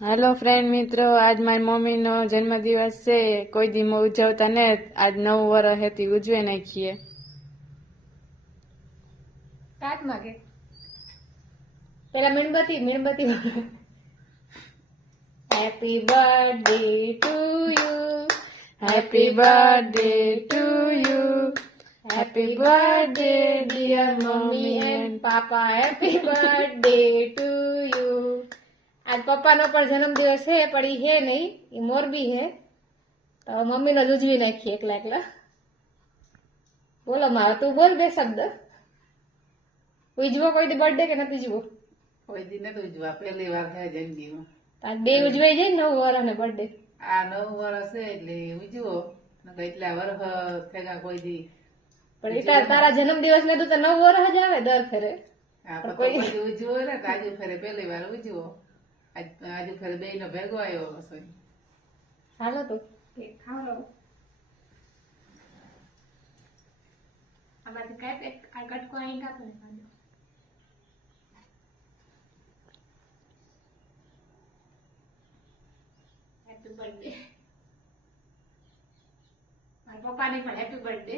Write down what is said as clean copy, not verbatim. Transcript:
Hello friend મિત્રો, આજ મારી મમ્મીનો જન્મદિવસ છે. કોઈ દી ઉજવતા ને આજ 9 વર્ષ હતી ઉજવે નાખીએ. કાટ માગે પેલા મીણબત્તી happy birthday to you, happy birthday to you, happy birthday dear mummy and papa, happy birthday to you. આજ પપ્પાનો પણ જન્મદિવસ છે, પણ ઈ હે નહીં, ઈ મોરબી હે, તો મમ્મીનો જ ઉજવી નાખીએ એકલા. બોલો માં, તું બોલ બે શબ્દ. ઉજવો કોઈ દી બર્થડે કે નથી ઉજવો? કોઈ દી નથી ઉજવા, પહેલી વાર થાય જિંદગીમાં. આજ બે ઉજવાઈ જાય ને 9 વર્ષ ને બર્થડે. આ 9 વર્ષ છે એટલે ઉજવો, એટલા વર્ષ થયા કોઈ દી. પણ એ તારા જન્મદિવસ ને તું તો 9 વર્ષ જ આવે દર ફેરે. આ પણ કોઈ દી ઉજવો ને તો આજુ ફેરે પહેલી વાર ઉજવો. આજુ ફેરે બે નો ભેગો આવ્યો હશે. હાલો તો કેક ખાવડો. આમાંથી કાંઈ એક આ કટકો અહીં કાપો ને કાઢો. Happy birthday. મારા પપ્પાને પણ હેપી બર્થડે.